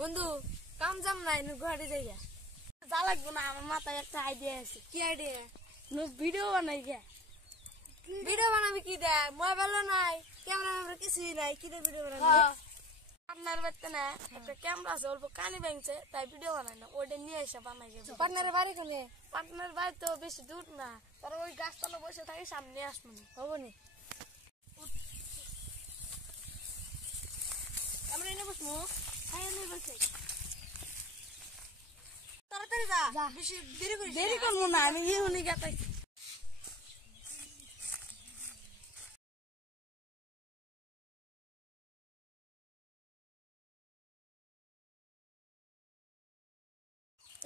বন্ধু কাম জাম নাই নু ঘরে যাইয়া যা লাগবো না আমার মাথায় একটা আইডিয়া আছে। কি আইডিয়া নু ভিডিও বানাই গে। ভিডিও বানাবি কি দে মোবাইলও নাই ক্যামেরা কিছুই নাই কি দে ভিডিও বানাবি আপনার বাড়িতে না একটা ক্যামেরা আছে অল্প কানি ভাঙছে তাই ভিডিও বানাই না ওইটা নিয়ে এসে বানাই গে। পার্টনারের বাড়ি কোনে পার্টনার বাড়ি তো বেশি দূর না তারা ওই গাছতলা বসে থাকি সামনে আসবো না হবো নি আমরা এনে বসবো। হ্যাঁ এনে বসে তাড়াতাড়ি যা বেশি দেরি করিস দেরি করবো না আমি ইউনি গাতাই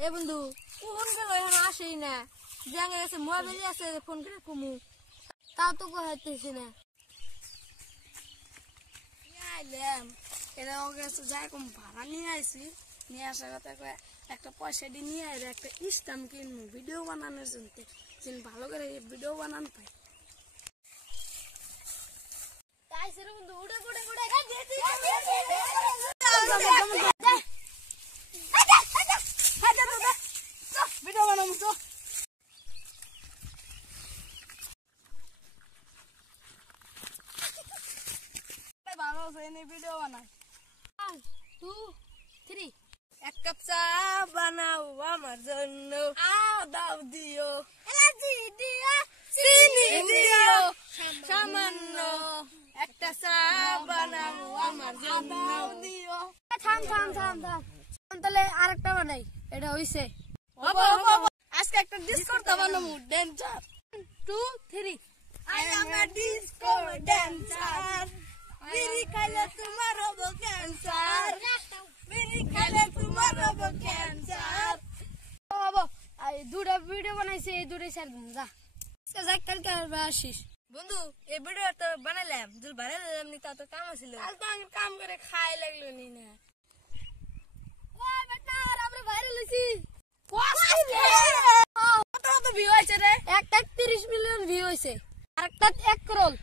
এ বন্ধু ফোন গেল এখন আসেই না জাঙ্গে আছে মোবাইল আছে ফোন করে কুমু তাও তো কোথাইতেছি না আইলাম এটা ওর কাছে যাই কম ভাড়া নিয়ে আইসি নিয়ে আসার কথা একটা পয়সা দিয়ে নিয়ে আইলে একটা স্ট্যাম্প কিনবো ভিডিও বানানোর জন্য যেন ভালো করে ভিডিও বানান পাই। বন্ধু উড়ে উড়ে উড়ে ভিডিও বানাবো তো ভালো আছে ভিডিও বানাই 1 2 3 এক কাপ চা বানাও আমার জন্য দাও দিও এলাচি দিও চিনি দিও সামান্য একটা চা বানাও আমার জন্য দিও। থাম থাম থাম থাম তাহলে আরেকটা বানাই এটা হইছে আজকে একটা ডিসকো বানাবো dancer 2 3 I am a disco dancer. বিড়ি খাইলে তোমার হবো ক্যান্সার বিড়ি খাইলে তোমার হবো ক্যান্সার। বাবা এই দুটো ভিডিও বানাইছে এই দুটোই স্যার যা যাই কালকে আসিস বন্ধু এই ভিডিও তো বানালাম যদি ভালো এমনি তা তো কাম ছিল কাল তো আমি কাম করে খাই লাগলো নি না ওই বেটা আমরা বাইরে লইছি কত ভিউ হয়েছে রে একটা 30 মিলিয়ন ভিউ হইছে আরেকটা 1 করোড়